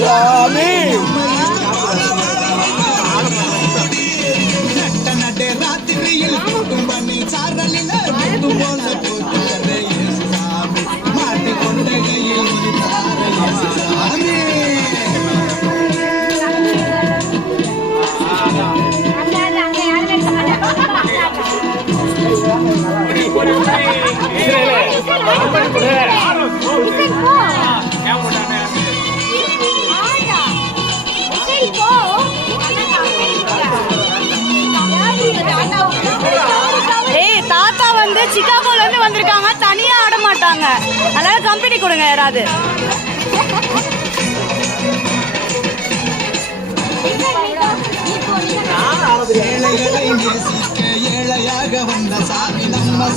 சாமி ராத்திரியில் கும்பனில் சாரலில் மாட்டி கொண்டையில் சாமி தாத்தா வந்து சிகாகோல இருந்து வந்திருக்காங்க, தனியா ஆட மாட்டாங்க, அதனால கம்பெனி கொடுங்க யாராவது. ஏழையாக வந்த சாமி